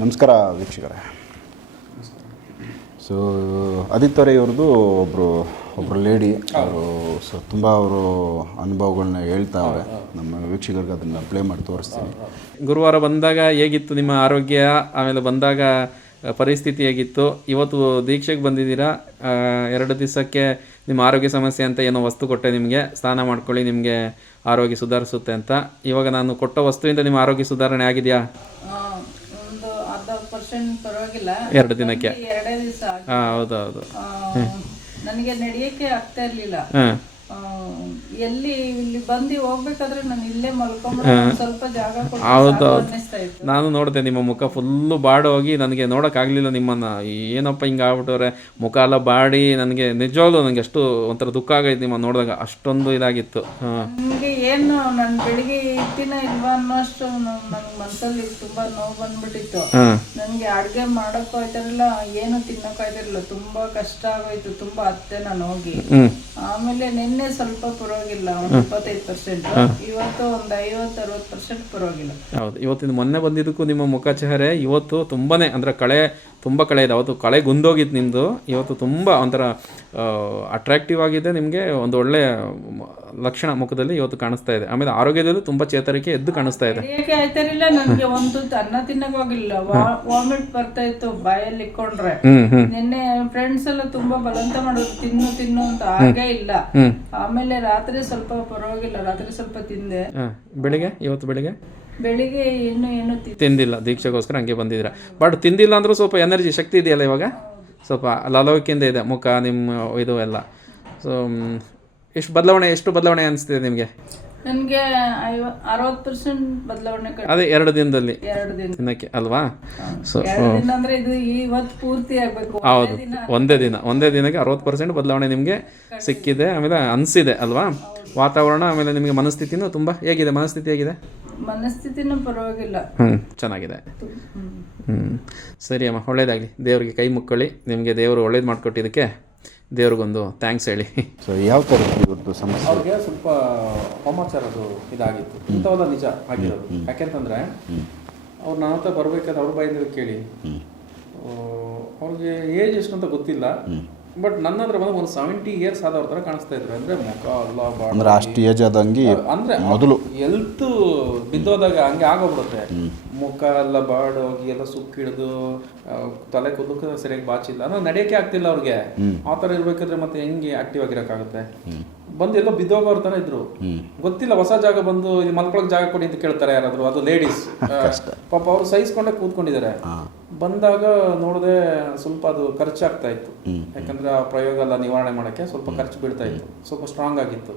ನಮಸ್ಕಾರ ವೀಕ್ಷಕರೇ. ಸೊ ಆದಿತ್ಯ ರೈ ಅವ್ರದ್ದು ಒಬ್ಬರು ಲೇಡಿ ಅವರು ತುಂಬ ಅವರು ಅನುಭವಗಳನ್ನ ಹೇಳ್ತಾವ್ರೆ. ನಮ್ಮ ವೀಕ್ಷಕರಿಗೆ ಅದನ್ನು ಪ್ಲೇ ಮಾಡಿ ತೋರಿಸ್ತೀನಿ. ಗುರುವಾರ ಬಂದಾಗ ಹೇಗಿತ್ತು ನಿಮ್ಮ ಆರೋಗ್ಯ, ಆಮೇಲೆ ಬಂದಾಗ ಪರಿಸ್ಥಿತಿ ಹೇಗಿತ್ತು, ಇವತ್ತು ದೀಕ್ಷೆಗೆ ಬಂದಿದ್ದೀರಾ, 2 ದಿವಸಕ್ಕೆ ನಿಮ್ಮ ಆರೋಗ್ಯ ಸಮಸ್ಯೆ ಅಂತ ಏನೋ ವಸ್ತು ಕೊಟ್ಟೆ ನಿಮಗೆ, ಸ್ನಾನ ಮಾಡ್ಕೊಳ್ಳಿ ನಿಮಗೆ ಆರೋಗ್ಯ ಸುಧಾರಿಸುತ್ತೆ ಅಂತ. ಇವಾಗ ನಾನು ಕೊಟ್ಟ ವಸ್ತುವಿಂದ ನಿಮ್ಮ ಆರೋಗ್ಯ ಸುಧಾರಣೆ ಆಗಿದೆಯಾ? ಒಂದು 10% ಪರವಾಗಿಲ್ಲ. 2 ದಿನಕ್ಕೆ? 2 ದಿವಸ. ಹೌದೌದು. ನನಗೆ ನಡೆಯಕ್ಕೆ ಆಗ್ತಾ ಇರ್ಲಿಲ್ಲ. ಹಾಂ, ಎಲ್ಲಿ ಇಲ್ಲಿ ಬಂದು ಹೋಗ್ಬೇಕಾದ್ರೆ ನಾನು ಇಲ್ಲೇ ಮಲ್ಕೊಂಡ್ರೆ ಸ್ವಲ್ಪ ಜಾಗ ಹೌದೌದು. ಅನ್ನಿಸ್ತಾ ಇತ್ತು. ನಾನು ನೋಡಿದೆ ನಿಮ್ಮ ಮುಖ ಫುಲ್ಲು ಬಾಡೋಗಿ ನನಗೆ ನೋಡೋಕ್ಕಾಗಲಿಲ್ಲ ನಿಮ್ಮನ್ನು. ಏನಪ್ಪ ಹಿಂಗೆ ಆಗ್ಬಿಟ್ಟವ್ರೆ, ಮುಖ ಎಲ್ಲ ಬಾಡಿ ನನಗೆ ನಿಜವಾಗ್ಲೂ ನನಗೆ ಅಷ್ಟು ಒಂಥರ ದುಃಖ ಆಗೈತೆ ನಿಮ್ಮನ್ನು ನೋಡಿದಾಗ, ಅಷ್ಟೊಂದು ಇದಾಗಿತ್ತು. ನನಗೆ ಏನು ನಾನು ಬೆಳಿಗ್ಗೆ ಇರ್ತೀನ ಇಲ್ವಾ ಅನ್ನೋಷ್ಟು ನನ್ನ ಮನಸ್ಸಲ್ಲಿ ತುಂಬಾ ನೋವು ಬಂದ್ಬಿಟ್ಟಿತ್ತು. ನನಗೆ ಅಡುಗೆ ಮಾಡೋಕ್ಕೂ ಆಯ್ತಾರಿಲ್ಲ, ಏನು ತಿನ್ನೋಕ್ಕೂ ಆಯ್ತಾರಿಲ್ಲ, ತುಂಬಾ ಕಷ್ಟ ಆಗೋಯ್ತು. ತುಂಬಾ ಹತ್ತೆ ನಾನು ಹೋಗಿ. ಆಮೇಲೆ ನಿನ್ನೆ ಸ್ವಲ್ಪ ಪರವಾಗಿಲ್ಲ, ಒಂದು 25%. ಇವತ್ತು ಒಂದು 50-60% ಪರವಾಗಿಲ್ಲ. ಹೌದು, ಇವತ್ತಿನ ಮೊನ್ನೆ ಬಂದಿದ್ದಕ್ಕೂ ನಿಮ್ಮ ಮುಖ ಚೆಹರೆ ಇವತ್ತು ತುಂಬಾನೇ ಅಂದರೆ ತುಂಬ ಕಳೆ ಇದೆ. ಅವತ್ತು ಕಳೆ ಗುಂದೋಗಿತ್ತು ನಿಮ್ಮದು, ಇವತ್ತು ತುಂಬ ಒಂಥರ ಅಟ್ರಾಕ್ಟಿವ್ ಆಗಿದೆ. ನಿಮಗೆ ಒಂದು ಒಳ್ಳೆಯ ಲಕ್ಷಣ ಮುಖದಲ್ಲಿ ಇವತ್ತು ಕಾಣಿಸ್ತಾ ಇದೆ. ಆಮೇಲೆ ಆರೋಗ್ಯದಲ್ಲೂ ತುಂಬ ಚೇತರಿಕೆ ಎದ್ದು ಕಾಣಿಸ್ತಾ ಇದೆ. ಆಯ್ತಾರಿಲ್ಲ, ನನಗೆ ಒಂದು ಅನ್ನ ತಿನ್ನಕ್ ಹೋಗಿಲ್ಲ, ವಾಮಿಟ್ ಬರ್ತಾ ಇತ್ತು ಬಾಯಲ್ಲಿ ಇಟ್ಕೊಂಡ್ರೆ. ನಿನ್ನೆ ಫ್ರೆಂಡ್ಸ್ ಎಲ್ಲ ತುಂಬಾ ಬಲವಂತ ಮಾಡೋದು, ತಿನ್ನು ಅಂತ, ಹಾಗೆ ಇಲ್ಲ. ಆಮೇಲೆ ರಾತ್ರಿ ಸ್ವಲ್ಪ ಪರವಾಗಿಲ್ಲ, ರಾತ್ರಿ ಸ್ವಲ್ಪ ತಿಂದೆ. ಇವತ್ತು ಬೆಳಿಗ್ಗೆ ಏನು ತಿಂದಿಲ್ಲ, ದೀಕ್ಷೆಗೋಸ್ಕರ ಹಂಗೆ ಬಂದಿದ್ದೀರಾ. ಬಟ್ ತಿಂದಿಲ್ಲ ಅಂದರೂ ಸ್ವಲ್ಪ ಎನರ್ಜಿ ಶಕ್ತಿ ಇದೆಯಲ್ಲ ಇವಾಗ, ಸ್ವಲ್ಪ ಲವಲವಿಕೆಯಿಂದ ಇದೆ ಮುಖ ನಿಮ್ಮ ಇದು ಎಲ್ಲ. ಸೊ ಎಷ್ಟು ಬದಲಾವಣೆ ಅನಿಸ್ತಿದೆ ನಿಮಗೆ? ನನಗೆ 60% ಬದಲಾವಣೆ. ಅದೇ 2 ದಿನದಲ್ಲಿ, 2 ದಿನಕ್ಕೆ ಅಲ್ವಾ? ಸೊ ದಿನ ಅಂದ್ರೆ ಇದು ಇವತ್ತು ಪೂರ್ತಿ ಆಗ್ಬೇಕು. ಹೌದು, ಒಂದೇ ದಿನಕ್ಕೆ 60% ಬದಲಾವಣೆ ನಿಮಗೆ ಸಿಕ್ಕಿದೆ. ಆಮೇಲೆ ಅನಿಸಿದೆ ಅಲ್ವಾ ವಾತಾವರಣ, ಆಮೇಲೆ ನಿಮಗೆ ಮನಸ್ಥಿತಿನೂ ತುಂಬ ಹೇಗಿದೆ? ಮನಸ್ಥಿತಿನೂ ಪರವಾಗಿಲ್ಲ, ಚೆನ್ನಾಗಿದೆ. ಸರಿ ಅಮ್ಮ, ಒಳ್ಳೇದಾಗಲಿ. ದೇವ್ರಿಗೆ ಕೈ ಮುಕ್ಕೊಳ್ಳಿ. ನಿಮಗೆ ದೇವರು ಒಳ್ಳೇದು ಮಾಡಿಕೊಟ್ಟಿದ್ದಕ್ಕೆ ದೇವ್ರಿಗೊಂದು ಥ್ಯಾಂಕ್ಸ್ ಹೇಳಿ. ಸೊ ಯಾವ ಥರ ಇವತ್ತು ಸಮಸ್ಯೆ? ಅವ್ರಿಗೆ ಸ್ವಲ್ಪ ವಾಮಾಚಾರದು ಇದಾಗಿತ್ತು, ಇಂಥವೆಲ್ಲ ನಿಜ ಆಗಿರೋದು. ಯಾಕೆಂತಂದರೆ ಅವ್ರು ನನ್ನ ಹತ್ರ ಬರಬೇಕಾದ್ರೆ ಅವ್ರ ಬಾಯಿಂದ ಕೇಳಿ, ಅವ್ರಿಗೆ ಏಜ್ ಎಷ್ಟು ಅಂತ ಗೊತ್ತಿಲ್ಲ, ಬಟ್ ನನ್ನ ಹತ್ರ ಬಂದು ಒಂದು 70 years ಆದವ್ರ ಥರ ಕಾಣಿಸ್ತಾ ಇದ್ರು. ಅಂದರೆ ಮುಖ ಎಲ್ಲ ಅಂದ್ರೆ ಅಷ್ಟು ಏಜ್ ಆದಂಗೆ, ಅಂದರೆ ಮೊದಲು ಹೆಲ್ತ್ ಬಿದ್ದೋದಾಗ ಹಂಗೆ ಆಗೋಗ್ಬಿಡುತ್ತೆ. ಮುಖ ಎಲ್ಲ ಬಾಡೋಗಿ ಎಲ್ಲ ಸುಕ್ಕಿಡ್ದು ತಲೆ ಕೂದಲು ಸರಿಯಾಗಿ ಬಾಚಿಲ್ಲ, ಅಂದ್ರೆ ನಡೆಯೋಕ್ಕೆ ಆಗ್ತಿಲ್ಲ ಅವ್ರಿಗೆ. ಆ ಥರ ಇರ್ಬೇಕಾದ್ರೆ ಮತ್ತೆ ಹೆಂಗೆ ಆಕ್ಟಿವ್ ಆಗಿರೋಕ್ಕಾಗುತ್ತೆ? ಬಂದು ಎಲ್ಲೋ ಬಿದ್ದೋಗೋರ ಥರ ಇದ್ರು, ಗೊತ್ತಿಲ್ಲ. ಹೊಸ ಜಾಗ ಬಂದು ಇಲ್ಲಿ ಮಲ್ಕೊಳಕ್ ಜಾಗ ಕೊಡಿ ಅಂತ ಕೇಳ್ತಾರೆ ಯಾರಾದ್ರು, ಅದು ಲೇಡೀಸ್. ಪಾಪ ಅವ್ರು ಸಹಿಸ್ಕೊಂಡೆ ಕೂತ್ಕೊಂಡಿದ್ದಾರೆ. ಬಂದಾಗ ನೋಡಿದೆ ಸ್ವಲ್ಪ ಅದು ಖರ್ಚಾಗ್ತಾ ಇತ್ತು, ಯಾಕಂದ್ರೆ ಆ ಪ್ರಯೋಗ ಎಲ್ಲ ನಿವಾರಣೆ ಮಾಡೋಕ್ಕೆ ಸ್ವಲ್ಪ ಖರ್ಚು ಬೀಳ್ತಾ ಇತ್ತು, ಸ್ವಲ್ಪ ಸ್ಟ್ರಾಂಗ್ ಆಗಿತ್ತು.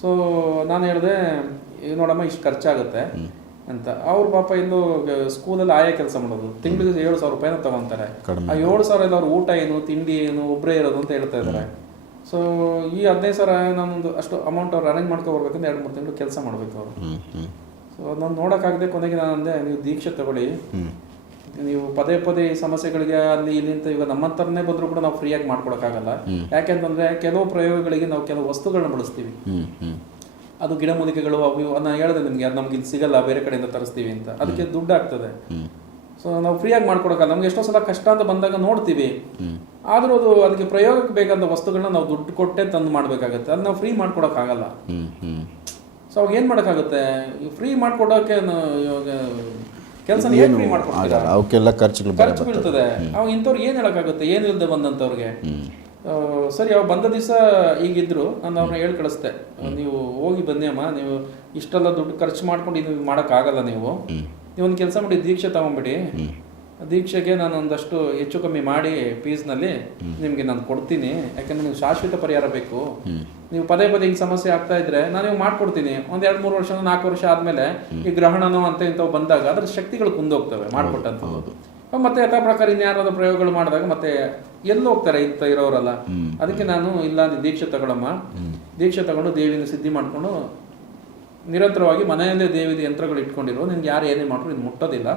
ಸೊ ನಾನು ಹೇಳಿದೆ, ನೋಡಮ್ಮ ಇಷ್ಟು ಖರ್ಚಾಗುತ್ತೆ ಅಂತ. ಅವ್ರ ಪಾಪ ಇಲ್ಲೂ ಸ್ಕೂಲಲ್ಲಿ ಆಯಾ ಕೆಲಸ ಮಾಡೋದು, ತಿಂಗಳಿಗೆ 7,000 ರೂಪಾಯಿನ ತಗೊಂತಾರೆ. ಆ 7,000 ಎಲ್ಲ ಅವ್ರ ಊಟ ಏನು, ತಿಂಡಿ ಏನು, ಒಬ್ಬರೇ ಇರೋದು ಅಂತ ಹೇಳ್ತಾ ಇದ್ದಾರೆ. ಸೊ ಈ 15,000 ನಾನೊಂದು ಅಷ್ಟು ಅಮೌಂಟ್ ಅವ್ರು ಅರೇಂಜ್ ಮಾಡ್ಕೊ ಬರ್ಬೇಕಂದ್ರೆ 2-3 ತಿಂಗಳು ಕೆಲಸ ಮಾಡಬೇಕು ಅವರು. ಸೊ ಅದನ್ನು ನೋಡೋಕ್ಕಾಗದೆ ಕೊನೆಗೆ ನಾನು ಅಂದೆ, ನೀವು ದೀಕ್ಷೆ ತಗೊಳ್ಳಿ, ನೀವು ಪದೇ ಈ ಸಮಸ್ಯೆಗಳಿಗೆ ಅಲ್ಲಿ ಇಲ್ಲಿ ಅಂತ ಈಗ ನಮ್ಮ ಥರನೇ ಬಂದರೂ ಕೂಡ ನಾವು ಫ್ರೀಯಾಗಿ ಮಾಡ್ಕೊಡೋಕ್ಕಾಗಲ್ಲ. ಯಾಕೆಂತಂದರೆ ಕೆಲವು ಪ್ರಯೋಗಗಳಿಗೆ ನಾವು ಕೆಲವು ವಸ್ತುಗಳನ್ನ ಬಳಸ್ತೀವಿ. ಅದು ಗಿಡಮೂಲಿಕೆಗಳು, ಅವು ನಾನು ಹೇಳಿದೆ ನಿಮಗೆ, ಅದು ನಮ್ಗೆ ಇಲ್ಲಿ ಸಿಗಲ್ಲ, ಬೇರೆ ಕಡೆಯಿಂದ ತರಿಸ್ತೀವಿ ಅಂತ, ಅದಕ್ಕೆ ದುಡ್ಡು ಆಗ್ತದೆ. ಸೊ ನಾವು ಫ್ರೀಯಾಗಿ ಮಾಡ್ಕೊಡೋಕ್ಕಲ್ಲ. ನಮ್ಗೆ ಎಷ್ಟೋ ಸಲ ಕಷ್ಟ ಅಂತ ಬಂದಾಗ ನೋಡ್ತೀವಿ, ಆದರೂ ಅದು ಅದಕ್ಕೆ ಪ್ರಯೋಗಕ್ಕೆ ಬೇಕಾದ ವಸ್ತುಗಳನ್ನ ನಾವು ದುಡ್ಡು ಕೊಟ್ಟೆ ತಂದು ಮಾಡಬೇಕಾಗತ್ತೆ. ಅದು ನಾವು ಫ್ರೀ ಮಾಡ್ಕೊಡೋಕ್ಕಾಗಲ್ಲ. ಸೊ ಅವಾಗ ಏನು ಮಾಡೋಕ್ಕಾಗುತ್ತೆ? ಫ್ರೀ ಮಾಡ್ಕೊಡೋಕೆ ಇವಾಗ ಕೆಲಸ ಏನು ಫ್ರೀ ಮಾಡ್ಕೊಡ್ತೀರಾ? ಅವಕ್ಕೆಲ್ಲ ಖರ್ಚು ಬೀಳ್ತದೆ. ಅವಾಗ ಇಂಥವ್ರಿಗೆ ಏನು ಹೇಳೋಕ್ಕಾಗುತ್ತೆ? ಏನಿಲ್ಲದೆ ಬಂದಂಥವ್ರಿಗೆ. ಸರಿ, ಅವ್ರು ಬಂದ ದಿವಸ ಈಗಿದ್ರು, ನಾನು ಅವ್ರನ್ನ ಹೇಳಿ ಕಳಿಸ್ದೆ, ನೀವು ಹೋಗಿ ಬನ್ನಿ ಅಮ್ಮ, ನೀವು ಇಷ್ಟೆಲ್ಲ ದುಡ್ಡು ಖರ್ಚು ಮಾಡ್ಕೊಂಡು ಇದು ಮಾಡೋಕ್ಕಾಗಲ್ಲ. ನೀವೊಂದು ಕೆಲಸ ಮಾಡಿ, ದೀಕ್ಷೆ ತಗೊಂಬಿಡಿ. ದೀಕ್ಷೆಗೆ ನಾನು ಒಂದಷ್ಟು ಹೆಚ್ಚು ಕಮ್ಮಿ ಮಾಡಿ ಫೀಸ್ನಲ್ಲಿ ನಿಮಗೆ ನಾನು ಕೊಡ್ತೀನಿ. ಯಾಕಂದರೆ ನೀವು ಶಾಶ್ವತ ಪರಿಹಾರ ಬೇಕು. ನೀವು ಪದೇ ಹಿಂಗೆ ಸಮಸ್ಯೆ ಆಗ್ತಾ ಇದ್ರೆ ನಾನು ನೀವು ಮಾಡ್ಕೊಡ್ತೀನಿ. ಒಂದು 2-3 ವರ್ಷ 4 ವರ್ಷ ಆದಮೇಲೆ ಈ ಗ್ರಹಣನೋ ಅಂತ ಇಂಥವು ಬಂದಾಗ ಅದರ ಶಕ್ತಿಗಳು ಕುಂದೋಗ್ತವೆ ಮಾಡಿಕೊಟ್ಟಂಥದ್ದು. ಮತ್ತೆ ಯಥಾ ಪ್ರಕಾರ ಇನ್ಯಾರಾದ್ರೂ ಪ್ರಯೋಗಗಳು ಮಾಡಿದಾಗ ಮತ್ತೆ ಎಲ್ಲಿ ಹೋಗ್ತಾರೆ ಇಂಥ ಇರೋರಲ್ಲ. ಅದಕ್ಕೆ ನಾನು ಇಲ್ಲ, ದೀಕ್ಷೆ ತಗೊಳಮ್ಮ, ದೀಕ್ಷೆ ತಗೊಂಡು ದೇವಿನ ಸಿದ್ಧಿ ಮಾಡಿಕೊಂಡು ನಿರಂತರವಾಗಿ ಮನೆಯಲ್ಲೇ ದೇವಿದ ಯಂತ್ರಗಳು ಇಟ್ಕೊಂಡಿರೋ, ನಿನ್ಗೆ ಯಾರು ಏನೇ ಮಾಡ್ರು ಇದು ಮುಟ್ಟೋದಿಲ್ಲ.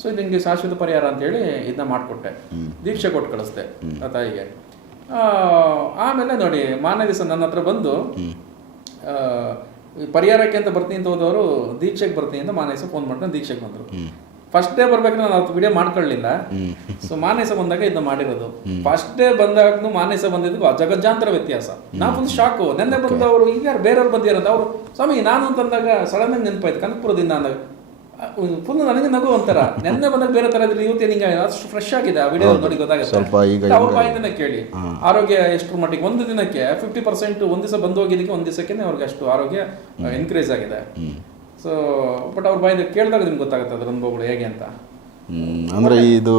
ಸೊ ಇದು ನಿಮಗೆ ಶಾಶ್ವತ ಪರಿಹಾರ ಅಂತೇಳಿ ಇದನ್ನ ಮಾಡಿಕೊಟ್ಟೆ, ದೀಕ್ಷೆ ಕೊಟ್ಟು ಕಳಿಸ್ದೆ ಆ ತಾಯಿಗೆ. ಆಮೇಲೆ ನೋಡಿ, ಮಾರನೇ ದಿವಸ ನನ್ನ ಹತ್ರ ಬಂದು ಪರಿಹಾರಕ್ಕೆ ಅಂತ ಬರ್ತೀನಿ ಅಂತ ಹೋದವರು ದೀಕ್ಷೆಗೆ ಬರ್ತೀನಿ ಅಂತ ಮಾರನೇ ದಿವಸ ಫೋನ್ ಮಾಡ್ಕೊಂಡು ದೀಕ್ಷೆಗೆ ಬಂದರು. ಫಸ್ಟ್ ಡೇ ಬರ್ಬೇಕು ನಾನು ಅವತ್ತು ವಿಡಿಯೋ ಮಾಡ್ಕೊಳ್ಳಿಲ್ಲ. ಸೊ ಮಾನೇಸ ಬಂದಾಗ ಇದನ್ನ ಮಾಡಿರೋದು. ಫಸ್ಟ್ ಡೇ ಬಂದಾಗೂ ಮಾನೇಸ ಬಂದಿದ್ದಕ್ಕೂ ಜಗಜ್ಜಾಂತರ ವ್ಯತ್ಯಾಸ. ನಾ ಫುಲ್ ಶಾಕು. ನೆನ್ನೆ ಬಂದವರು ಈಗ ಬೇರೆಯವ್ರು ಬಂದಿರೋದು ಅವರು ಸ್ವಾಮಿ ನಾನು ಅಂತಂದಾಗ ಸಡನ್ ಆಗಿ ನೆನಪಾಯ್ತು ಕನಕಪುರದಿಂದ ಅಂದಾಗ ಫುಲ್ ನನಗೆ ನಗು ಒಂಥರ. ನೆನ್ನೆ ಬಂದಾಗ ಬೇರೆ ತರ ಇದ್ರೆ ಇವತ್ತೇ ನಿಂಗೆ ಅಷ್ಟು ಫ್ರೆಶ್ ಆಗಿದೆ ಆ ವಿಡಿಯೋ ನೋಡಿ ಗೊತ್ತಾಗುತ್ತೆ. ಅವ್ರ ಬಾಯಿಂದನೇ ಕೇಳಿ ಆರೋಗ್ಯ ಎಷ್ಟು ಮಟ್ಟಿಗೆ ಒಂದು ದಿನಕ್ಕೆ 50% ಒಂದ್ ದಿವಸ ಬಂದು ಹೋಗಿದ್ದಕ್ಕೆ ಒಂದ್ ದಿವಸಕ್ಕೆ ಅವ್ರಿಗೆ ಅಷ್ಟು ಆರೋಗ್ಯ ಇನ್ಕ್ರೀಸ್ ಆಗಿದೆ. ಸೊ ಬಟ್ ಅವ್ರ ಬಾಯಿಂದ ಕೇಳಿದಾಗ ನಿಮ್ಗೆ ಗೊತ್ತಾಗುತ್ತೆ ಅದ್ರ ಅನುಭವಗಳು ಹೇಗೆ ಅಂತ. ಅಂದ್ರೆ ಇದು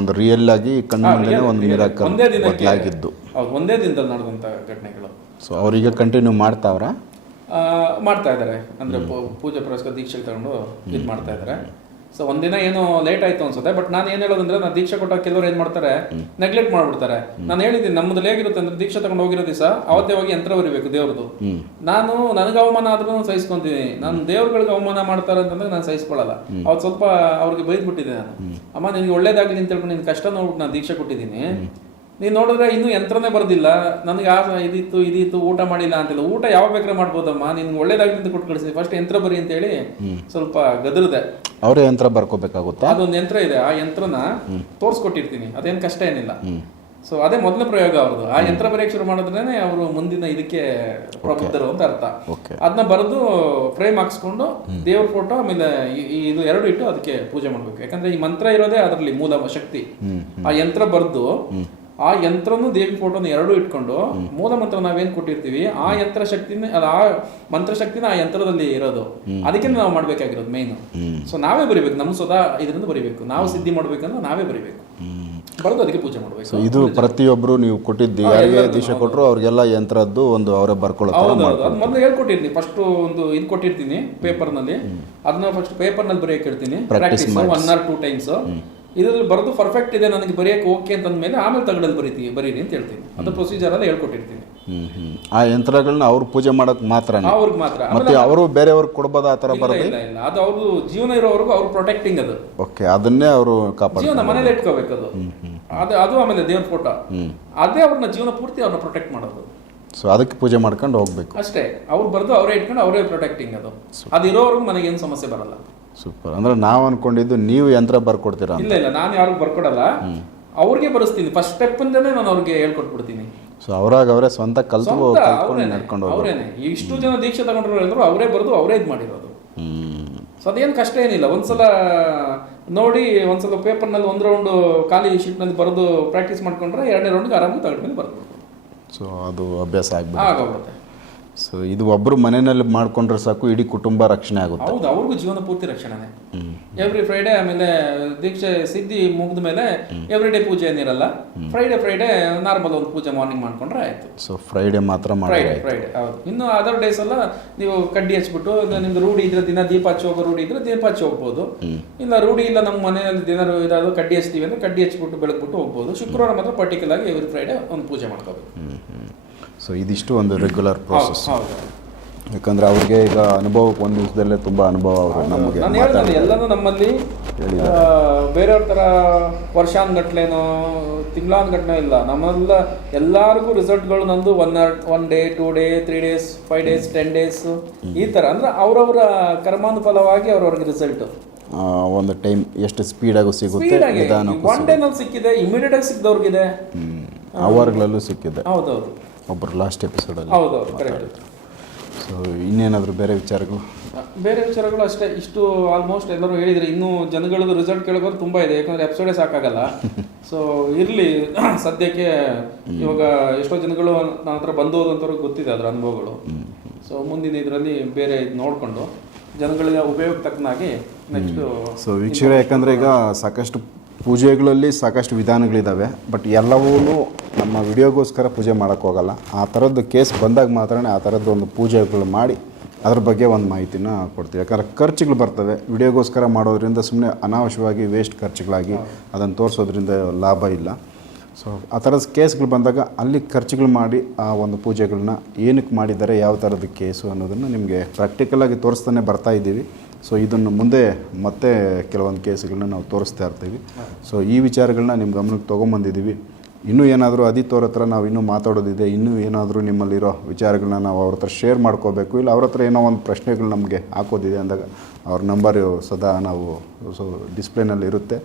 ಒಂದು ರಿಯಲ್ ಆಗಿ ಕಣ್ಣಿನ ಒಂದು ಮಿರಾಕಲ್ ಒಂದೇ ದಿನಕ್ಕೆ ಆಗಿದ್ದು. ಹೌದು, ಒಂದೇ ದಿನದಲ್ಲಿ ನಡೆದಂತ ಘಟನೆಗಳು. ಸೊ ಅವ್ರಿಗೆ ಕಂಟಿನ್ಯೂ ಮಾಡ್ತಾವ್ರ ಮಾಡ್ತಾ ಇದ್ದಾರೆ. ಅಂದ್ರೆ ಪೂಜೆ ಪುರಸ್ಕಾರ ದೀಕ್ಷೆ ತಗೊಂಡು ಇದು ಮಾಡ್ತಾ ಇದ್ದಾರೆ. ಸೊ ಒಂದಿನ ಏನೋ ಲೇಟ್ ಆಯ್ತು ಅನ್ಸುತ್ತೆ. ಬಟ್ ನಾನು ಏನ್ ಹೇಳೋದಂದ್ರೆ ನಾನು ದೀಕ್ಷೆ ಕೊಟ್ಟಾಗ ಕೆಲವರು ಏನ್ ಮಾಡ್ತಾರೆ ನೆಗ್ಲೆಕ್ಟ್ ಮಾಡ್ಬಿಡ್ತಾರೆ. ನಾನು ಹೇಳಿದ್ದೀನಿ ನಮ್ಮದು ಹೇಗಿರುತ್ತೆ ಅಂದ್ರೆ ದೀಕ್ಷೆ ತಗೊಂಡು ಹೋಗಿರೋ ದಿವಸ ಅವತ್ತೇ ಹೋಗಿ ಯಂತ್ರ ಬರಿಬೇಕು ದೇವ್ರದ್ದು. ನಾನು ನನಗೆ ಅವಮಾನ ಆದ್ರೂ ಸಹಿಸ್ಕೊಂತೀನಿ. ನಾನು ದೇವ್ರಗಳಿಗೆ ಅವಮಾನ ಮಾಡ್ತಾರೆ ಅಂತಂದ್ರೆ ನಾನು ಸಹಿಸ್ಕೊಳ್ಳಲ್ಲ. ಅವತ್ತು ಸ್ವಲ್ಪ ಅವ್ರಿಗೆ ಬೈದ್ಬಿಟ್ಟಿದ್ದೆ ನಾನು. ಅಮ್ಮ ನಿನ್ಗೆ ಒಳ್ಳೇದಾಗ್ಲಿ ಅಂತ ಹೇಳ್ಕೊಂಡು ನಿನ್ ಕಷ್ಟ ನೋಡ್ಬಿಟ್ಟು ನಾನು ದೀಕ್ಷೆ ಕೊಟ್ಟಿದ್ದೀನಿ. ನೀನ್ ನೋಡಿದ್ರೆ ಇನ್ನೂ ಯಂತ್ರನೇ ಬರ್ದಿಲ್ಲ, ನನಗೆ ಇದಿತ್ತು ಊಟ ಮಾಡಿಲ್ಲ ಅಂತಿಲ್ಲ. ಊಟ ಯಾವಾಗ ಬೇಕಾದ್ರೆ ಮಾಡ್ಬೋದಮ್ಮ, ನಿನ್ಗೆ ಒಳ್ಳೇದಾಗ್ಲಿ ಅಂತ ಕೊಟ್ಟು ಕಳಿಸಿ, ಫಸ್ಟ್ ಯಂತ್ರ ಬರಿ ಅಂತ ಹೇಳಿ ಸ್ವಲ್ಪ ಗದರದೆ. ಅವರೇ ಯಂತ್ರ ಬರ್ಕೋಬೇಕಾಗುತ್ತೆ. ಅದೊಂದು ಯಂತ್ರ ಇದೆ, ಆ ಯಂತ್ರನ ತೋರ್ಸ್ಕೊಟ್ಟಿರ್ತೀನಿ. ಅದೇನ್ ಕಷ್ಟ ಏನಿಲ್ಲ. ಸೊ ಅದೇ ಮೊದಲ ಪ್ರಯೋಗ ಅವ್ರದ್ದು. ಆ ಯಂತ್ರ ಬರೆಯಕ್ಕೆ ಶುರು ಮಾಡಿದ್ರೇನೆ ಅವರು ಮುಂದಿನ ಇದಕ್ಕೆ ಪ್ರಬುದ್ಧರು ಅಂತ ಅರ್ಥ. ಅದನ್ನ ಬರೆದು ಫ್ರೇಮ್ ಹಾಕ್ಸ್ಕೊಂಡು ದೇವ್ರ ಫೋಟೋ ಆಮೇಲೆ ಇದು ಎರಡು ಇಟ್ಟು ಅದಕ್ಕೆ ಪೂಜೆ ಮಾಡ್ಬೇಕು. ಯಾಕಂದ್ರೆ ಈ ಮಂತ್ರ ಇರೋದೇ ಅದರಲ್ಲಿ ಮೂಲ ಶಕ್ತಿ. ಆ ಯಂತ್ರ ಬರೆದು ಆ ಯಂತ್ರನು ದೇವಿ ಫೋಟೋನ ಎರಡು ಇಟ್ಕೊಂಡು ಮೂಲ ಮಂತ್ರ ನಾವೇನ್ ಕೊಟ್ಟಿರ್ತೀವಿ ಆ ಯಂತ್ರ ಶಕ್ತಿನ ಆ ಮಂತ್ರ ಶಕ್ತಿನ ಆ ಯಂತ್ರದಲ್ಲಿ ಇರೋದು. ಅದಕ್ಕೆ ನಾವು ಮಾಡ್ಬೇಕಾಗಿರೋದು ಮೇನ್. ಸೊ ನಾವೇ ಬರಿಬೇಕು, ನಮ್ಮ ಸ್ವತಃ ಇದರಿಂದ ಬರಿಬೇಕು. ನಾವು ಸಿದ್ಧಿ ಮಾಡ್ಬೇಕಂದ್ರೆ ನಾವೇ ಬರಿಬೇಕು, ಬರೆದು ಅದಕ್ಕೆ ಪೂಜೆ ಮಾಡ್ಬೇಕು. ಇದು ಪ್ರತಿಯೊಬ್ರು ನೀವು ಕೊಟ್ಟಿದ್ದು ಯಾರಿಗೆ ದೀಕ್ಷೆ ಕೊಟ್ಟರು ಅವ್ರಿಗೆಲ್ಲ ಯಂತ್ರದ್ದು ಒಂದು ಅವರೇ ಬರ್ಕೊಳ್ಳೋದು. ಅದು ಮೊದಲು ಹೇಳ್ಕೊಟ್ಟಿರ್ತೀನಿ. ಫಸ್ಟ್ ಒಂದು ಇದು ಕೊಟ್ಟಿರ್ತೀನಿ ಪೇಪರ್ ನಲ್ಲಿ. ಅದನ್ನ ಫಸ್ಟ್ ಪೇಪರ್ ನಲ್ಲಿ ಬರೆಯಕ್ಕೆ ಹೇಳ್ತೀನಿ. Practice 1 or 2 times. ಇದ್ರಲ್ಲಿ ಬರೆದು ಪರ್ಫೆಕ್ಟ್ ಇದೆ ನನಗೆ ಬರೆಯಕ್ಕೆ ಓಕೆ ಅಂತಂದ್ಮೇಲೆ ಆಮೇಲೆ ತಗಡಲ್ಲಿ ಬರೀರಿ ಅಂತ ಹೇಳ್ತೀನಿ. ಅದು ಪ್ರೊಸೀಜರ್ ಎಲ್ಲ ಹೇಳ್ಕೊಟ್ಟಿರ್ತೀನಿ. ಆ ಯಂತ್ರಗಳನ್ನ ಅವ್ರು ಪೂಜೆ ಮಾಡಕ್ ಮಾತ್ರ ಅವ್ರಿಗೆ ಮಾತ್ರ. ಮತ್ತೆ ಅವರು ಬೇರೆಯವ್ರಿಗೆ ಕೊಡ್ಬೋದು ಆ ತರ ಬರೋದು? ಇಲ್ಲ, ಅದು ಅವ್ರದ್ದು ಜೀವನ ಇರೋವರೆಗೂ ಅವ್ರು ಪ್ರೊಟೆಕ್ಟಿಂಗ್ ಅದು. ಓಕೆ, ಅದನ್ನೇ ಅವರು ಕಾಪಾಡ ಜೀವನ ಮನೇಲಿ ಇಟ್ಕೋಬೇಕು ಅದು ಆಮೇಲೆ ದೇವ್ರ ಫೋಟೋ ಅದೇ ಅವ್ರನ್ನ ಜೀವನ ಪೂರ್ತಿ ಅವ್ರನ್ನ ಪ್ರೊಟೆಕ್ಟ್ ಮಾಡೋದು. ಸೊ ಅದಕ್ಕೆ ಪೂಜೆ ಮಾಡ್ಕೊಂಡು ಹೋಗ್ಬೇಕು ಅಷ್ಟೇ. ಅವ್ರು ಬರೆದು ಅವರೇ ಇಟ್ಕೊಂಡು ಅವರೇ ಪ್ರೊಟೆಕ್ಟಿಂಗ್ ಅದು. ಅದಿರೋವರೆಗೂ ನನಗೆ ಏನು ಸಮಸ್ಯೆ ಬರಲ್ಲ. ಸೂಪರ್. ಅಂದ್ರೆ ನಾವು ಅನ್ಕೊಂಡಿದ್ದು ನೀವು ಯಂತ್ರ ಬರ್ಕೊಡ್ತೀರಾ? ಇಲ್ಲ, ನಾನು ಯಾರಿಗೂ ಬರ್ಕೊಡಲ್ಲ, ಅವ್ರಿಗೆ ಬರೆಸ್ತೀನಿ. ಫಸ್ಟ್ ಸ್ಟೆಪ್ ಅಂತಾನೆ ನಾನು ಅವ್ರಿಗೆ ಹೇಳ್ಕೊಟ್ಬಿಡ್ತೀನಿ. ಸೊ ಅವರೇ ಸ್ವಂತ ಕಲ್ತ್ಕೊಂಡು ನಡ್ಕೊಂಡು ಅವರೇನೆ. ಇಷ್ಟು ಜನ ದೀಕ್ಷೆ ತಗೊಂಡ್ರು ಹೇಳಿದ್ರು ಅವರೇ ಬರೆದು ಅವರೇ ಇದು ಮಾಡಿರೋದು. ಸೊ ಅದೇನು ಕಷ್ಟ ಏನಿಲ್ಲ. ಒಂದ್ಸಲ ನೋಡಿ ಒಂದ್ಸಲ ಪೇಪರ್ನಲ್ಲಿ 1 ರೌಂಡ್ ಖಾಲಿ ಶೀಟ್ನಲ್ಲಿ ಬರೆದು ಪ್ರಾಕ್ಟೀಸ್ ಮಾಡ್ಕೊಂಡ್ರೆ 2ನೇ ರೌಂಡ್ಗೆ ಆರಾಮಾಗಿ ತಗೊಂಡ್ಮೇಲೆ ಬರ್ಬೋದು. ಸೊ ಅದು ಅಭ್ಯಾಸ ಆಗೋಗುತ್ತೆ. ಸೊ ಇದು ಒಬ್ರು ಮನೆಯಲ್ಲಿ ಮಾಡ್ಕೊಂಡ್ರೆ ಸಾಕು, ಇಡೀ ಕುಟುಂಬ ರಕ್ಷಣೆ ಆಗುತ್ತೆ. ಹೌದು, ಅವ್ರಿಗೂ ಜೀವನ ಪೂರ್ತಿ ರಕ್ಷಣೆನೇ. ಎವ್ರಿ ಫ್ರೈಡೆ ಆಮೇಲೆ ದೀಕ್ಷೆ ಸಿದ್ಧಿ ಮುಗಿದ ಮೇಲೆ ಎವ್ರಿ ಡೇ ಪೂಜೆ ಏನಿರಲ್ಲ. ಫ್ರೈಡೆ ನಾರ್ಮಲ್ ಒಂದು ಪೂಜೆ ಮಾರ್ನಿಂಗ್ ಮಾಡ್ಕೊಂಡ್ರೆ ಆಯ್ತು. ಸೊ ಫ್ರೈಡೆ ಮಾತ್ರ ಫ್ರೈಡೆ ಹೌದು. ಇನ್ನು ಅದರ್ ಡೇಸ್ ಎಲ್ಲ ನೀವು ಕಡ್ಡಿ ಹಚ್ಬಿಟ್ಟು ನಿಮ್ದು ರೂಢಿ ಇದ್ರೆ ದಿನ ದೀಪ ಹಚ್ಚಿ ಹೋಗೋ ರೂಢಿ ಇದ್ರೆ ದೀಪ ಹಚ್ಚಿ ಹೋಗ್ಬೋದು. ಇಲ್ಲ ರೂಢಿ ಇಲ್ಲ ನಮ್ಮ ಮನೆಯಲ್ಲಿ ದಿನ ಇರೋದು ಕಡ್ಡಿ ಹಚ್ತೀವಿ ಅಂದ್ರೆ ಕಡ್ಡಿ ಹಚ್ಬಿಟ್ಟು ಬೆಳಗ್ಬಿಟ್ಟು ಹೋಗ್ಬೋದು. ಶುಕ್ರವಾರ ಮಾತ್ರ ಪರ್ಟಿಕ್ಯುಲರ್ ಆಗಿ ಎವ್ರಿ ಫ್ರೈಡೆ ಒಂದು ಪೂಜೆ ಮಾಡ್ಕೋಬೇಕು. ಸೊ ಇದಿಷ್ಟು ಒಂದು ರೆಗ್ಯುಲರ್ ಪ್ರೋಸೆಸ್. ಯಾಕಂದ್ರೆ ಅವ್ರಿಗೆ ಈಗ ಅನುಭವಕ್ಕೆ ಒಂದು ದಿವಸದಲ್ಲೇ ತುಂಬ ಅನುಭವ ಅವರು ನಮಗೆ. ನಾನು ಹೇಳ್ತಾನೆ ಎಲ್ಲನೂ ನಮ್ಮಲ್ಲಿ ಬೇರೆಯವ್ರ ಥರ ವರ್ಷಾನ್ಗಟ್ಲೆನೋ ತಿಂಗಳಾನ್ಗಟ್ಲೆ ಇಲ್ಲ. ನಮ್ಮೆಲ್ಲ ಎಲ್ಲರಿಗೂ ರಿಸಲ್ಟ್ಗಳು ನಂದು 1 day 2 day 3 days 5 days 10 days ಈ ಥರ. ಅಂದ್ರೆ ಅವರವರ ಕರ್ಮಾನುಫಲವಾಗಿ ಅವ್ರವ್ರಿಗೆ ರಿಸಲ್ಟ್ ಒಂದು ಟೈಮ್ ಎಷ್ಟು ಸ್ಪೀಡಾಗೂ ಸಿಗುತ್ತೆ. 1 day ನಲ್ಲಿ ಸಿಕ್ಕಿದೆ, ಇಮಿಡಿಯೇಟ್ ಆಗಿ ಸಿಕ್ಕಿದವ್ರಿಗಿದೆ, ಅವರ್ಗಳಲ್ಲೂ ಸಿಕ್ಕಿದೆ. ಹೌದೌದು, ಒಬ್ಬರು ಲಾಸ್ಟ್ ಎಪಿಸೋಡಲ್ಲಿ. ಹೌದೌದು, ಕರೆಕ್ಟ್. ಸೊ ಇನ್ನೇನಾದರೂ ಬೇರೆ ವಿಚಾರಗಳು ಅಷ್ಟೇ. ಇಷ್ಟು ಆಲ್ಮೋಸ್ಟ್ ಎಲ್ಲರೂ ಹೇಳಿದ್ರೆ. ಇನ್ನೂ ಜನಗಳದ್ದು ರಿಸಲ್ಟ್ ಕೇಳೋದು ತುಂಬ ಇದೆ, ಯಾಕಂದ್ರೆ ಎಪಿಸೋಡೇ ಸಾಕಾಗಲ್ಲ. ಸೊ ಇರಲಿ ಸದ್ಯಕ್ಕೆ. ಇವಾಗ ಎಷ್ಟೋ ಜನಗಳು ನನ್ನ ಹತ್ರ ಬಂದು ಹೋದಂಥವ್ರಿಗೆ ಗೊತ್ತಿದೆ ಅದರ ಅನುಭವಗಳು. ಸೊ ಮುಂದಿನ ಇದರಲ್ಲಿ ಬೇರೆ ಇದು ನೋಡಿಕೊಂಡು ಜನಗಳಿಗೆ ಉಪಯೋಗ ತಕ್ಕನಾಗಿ ನೆಕ್ಸ್ಟು. ಸೊ ವೀಕ್ಷಕರೇ, ಯಾಕಂದರೆ ಈಗ ಸಾಕಷ್ಟು ಪೂಜೆಗಳಲ್ಲಿ ಸಾಕಷ್ಟು ವಿಧಾನಗಳಿದ್ದಾವೆ. ಬಟ್ ಎಲ್ಲವೂ ನಮ್ಮ ವಿಡಿಯೋಗೋಸ್ಕರ ಪೂಜೆ ಮಾಡೋಕ್ಕೆ ಹೋಗಲ್ಲ. ಆ ಥರದ್ದು ಕೇಸ್ ಬಂದಾಗ ಮಾತ್ರ ಆ ಥರದ್ದು ಒಂದು ಪೂಜೆಗಳು ಮಾಡಿ ಅದ್ರ ಬಗ್ಗೆ ಒಂದು ಮಾಹಿತಿನ ಕೊಡ್ತೀವಿ. ಯಾಕಂದ್ರೆ ಖರ್ಚುಗಳು ಬರ್ತವೆ. ವಿಡಿಯೋಗೋಸ್ಕರ ಮಾಡೋದ್ರಿಂದ ಸುಮ್ಮನೆ ಅನಾವಶ್ಯವಾಗಿ ವೇಸ್ಟ್ ಖರ್ಚುಗಳಾಗಿ ಅದನ್ನು ತೋರಿಸೋದ್ರಿಂದ ಲಾಭ ಇಲ್ಲ. ಸೊ ಆ ಥರದ ಕೇಸ್ಗಳು ಬಂದಾಗ ಅಲ್ಲಿ ಖರ್ಚುಗಳು ಮಾಡಿ ಆ ಒಂದು ಪೂಜೆಗಳನ್ನ ಏನಕ್ಕೆ ಮಾಡಿದ್ದಾರೆ, ಯಾವ ಥರದ ಕೇಸು ಅನ್ನೋದನ್ನು ನಿಮಗೆ ಪ್ರಾಕ್ಟಿಕಲಾಗಿ ತೋರಿಸ್ತಾನೆ ಬರ್ತಾ ಇದ್ದೀವಿ. ಸೊ ಇದನ್ನು ಮುಂದೆ ಮತ್ತೆ ಕೆಲವೊಂದು ಕೇಸುಗಳನ್ನ ನಾವು ತೋರಿಸ್ತಾ ಇರ್ತೀವಿ. ಸೊ ಈ ವಿಚಾರಗಳನ್ನ ನಿಮ್ಮ ಗಮನಕ್ಕೆ ತೊಗೊಂಬಂದಿದ್ದೀವಿ. ಇನ್ನೂ ಏನಾದರೂ ಆದಿತ್ಯ ಅವ್ರ ಹತ್ರ ನಾವು ಇನ್ನೂ ಮಾತಾಡೋದಿದೆ, ಇನ್ನೂ ಏನಾದರೂ ನಿಮ್ಮಲ್ಲಿರೋ ವಿಚಾರಗಳನ್ನ ನಾವು ಅವ್ರ ಹತ್ರ ಶೇರ್ ಮಾಡ್ಕೋಬೇಕು, ಇಲ್ಲ ಅವ್ರ ಹತ್ರ ಏನೋ ಒಂದು ಪ್ರಶ್ನೆಗಳು ನಮಗೆ ಹಾಕೋದಿದೆ ಅಂದಾಗ ಅವ್ರ ನಂಬರು ಸದಾ ನಾವು ಡಿಸ್ಪ್ಲೇನಲ್ಲಿ ಇರುತ್ತೆ.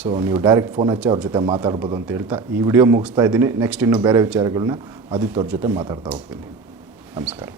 ಸೊ ನೀವು ಡೈರೆಕ್ಟ್ ಫೋನ್ ಹಚ್ಚಿ ಅವ್ರ ಜೊತೆ ಮಾತಾಡ್ಬೋದು ಅಂತ ಹೇಳ್ತಾ ಈ ವಿಡಿಯೋ ಮುಗಿಸ್ತಾ ಇದ್ದೀನಿ. ನೆಕ್ಸ್ಟ್ ಇನ್ನೂ ಬೇರೆ ವಿಚಾರಗಳನ್ನ ಆದಿತ್ಯ ಅವ್ರ ಜೊತೆ ಮಾತಾಡ್ತಾ ಹೋಗ್ತೀನಿ. ನಮಸ್ಕಾರ.